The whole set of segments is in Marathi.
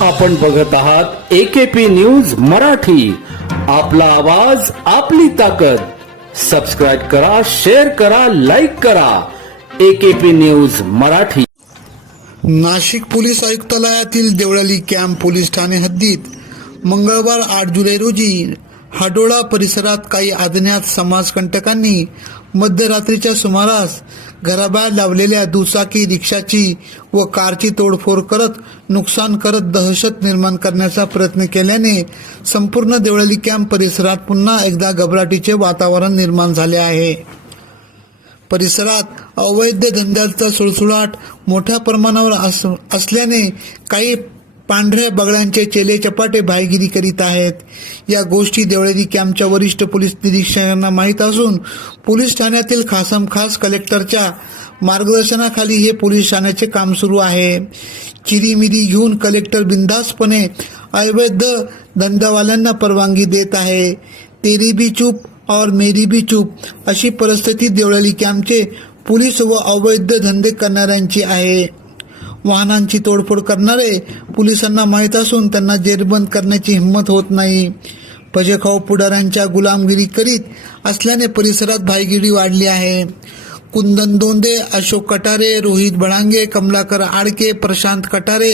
आपण बघत आहात एकेपी न्यूज मराठी. आपला आवाज आपली ताकद. सबस्क्राईब करा शेअर करा लाईक करा. AKP news Marathi. Nashik police आयुक्तालयातील Deolali camp police ठाणे हद्दीत मंगळवार आठ जुलै रोजी हाडोळा परिसरात काही अज्ञात समाजकंटकांनी मध्यरात्रीच्या सुमारास घराबाहेर लावलेल्या दुचाकी रिक्षाची व कारची तोडफोड करत नुकसान करत दहशत निर्माण करण्याचा प्रयत्न केल्याने संपूर्ण देवळली कॅम्प परिसरात पुन्हा एकदा घबराटीचे वातावरण निर्माण झाले आहे. परिसरात अवैध धंद्याचा सुळसुळाट मोठ्या प्रमाणावर अस असल्याने काही पांढऱ्या बगळ्यांचे चेले चपाटे भायगिरी करीत आहेत. या गोष्टी देवळेरी कॅम्पच्या वरिष्ठ पोलीस निरीक्षकांना माहीत असून पोलीस ठाण्यातील खासम खास कलेक्टरच्या मार्गदर्शनाखाली हे पोलीस ठाण्याचे काम सुरू आहे. चिरीमिरी घेऊन कलेक्टर बिंदासपणे अवैध धंदावाल्यांना परवानगी देत आहे. तेरी बी चूप और मेरी बी चूप अशी परिस्थिती देवळाली कॅम्पचे पोलीस व अवैध धंदे करणाऱ्यांची आहे. वाहनांची तोडफोड करणारे पोलिसांना माहीत असून त्यांना जेरबंद करण्याची हिंमत होत नाही. पजेखाऊ पुढाऱ्यांच्या गुलामगिरी करीत असल्याने परिसरात भाईगिरी वाढली आहे. कुंदन दोंदे अशोक कटारे रोहित बडांगे कमलाकर आडके प्रशांत कटारे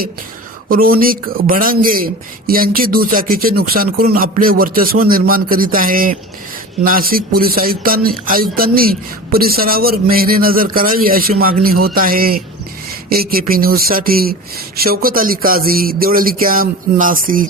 रोनिक भडांगे यांची दुचाकीचे नुकसान करून आपले वर्चस्व निर्माण करीत आहे. नाशिक पोलीस आयुक्तांनी आयुक्तांनी परिसरावर मेहरे नजर करावी अशी मागणी होत आहे. ए के पी न्यूजसाठी शौकत अली काझी देवळाली कॅम्प नाशिक